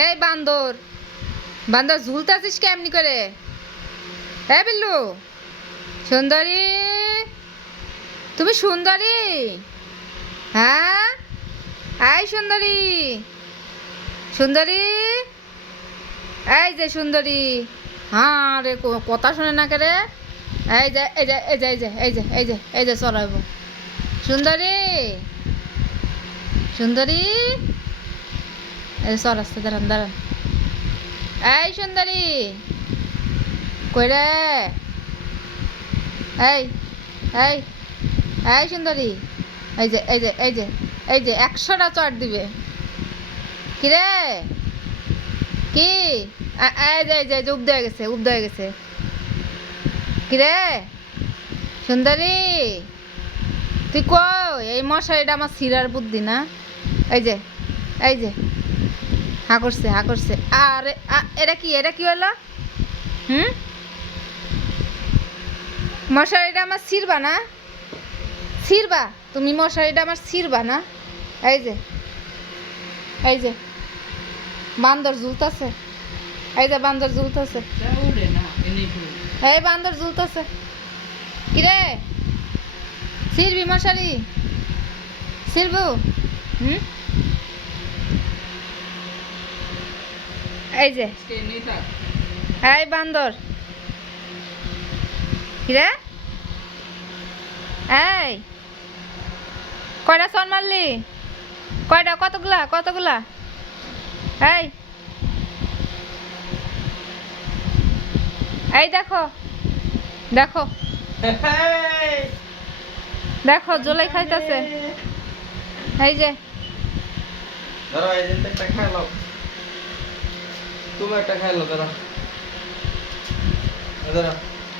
এই বান্দর, বান্দর ঝুলতাছিস কেমনি করে? হ্যাঁ বিল্লু, সুন্দরী, তুমি সুন্দরী? হ্যাঁ, এই সুন্দরী, সুন্দরী, এই যে সুন্দরী। হ্যাঁ রে, কথা শোনে না কে রে? এই যে এই যে এই যে এই যে এই যে এই যে এই যে চড়াইব। সুন্দরী, সুন্দরী, এই চড়াচ্ছে, দাঁড়ান দাঁড়ান। এই সুন্দরী, কই রে? এই এই এই সুন্দরী, এই যে এই যে এই যে এই যে 100টা চড় দিবে। কি রে? কি? এই যে এই যে এই যে উবদে গেছে, উবদে গেছে। কি রে সুন্দরী, তুই কই? এই মশারিটা আমার সিরার বুদ্ধি না? এই যে এই যে হা করছে, হা করছে। আরে এটা কি, এটা কি হলো? হুম, মশারিটা আমার ছিড়বা না? ছিড়বা তুমি মশারিটা আমার ছিড়বা না? এই যে এই যে বান্দর ঝুলতাছে, এই যে বান্দর ঝুলতাছে, এই বান্দর ঝুলতাছে। কিরে, ছিড়বি মশারি? ছিড়বু? হুম, এই যে এই বান্দর। কিরে, এই কয়টা চর মারলি? কয়টা? কতগুলা কতগুলা? এই এই দেখো, দেখো দেখো জলাই খাইতেছে। এই যে দাঁড়া, এই যে একটা খাই নাও, তুমি একটা খাই নাও, দাঁড়া দাঁড়া।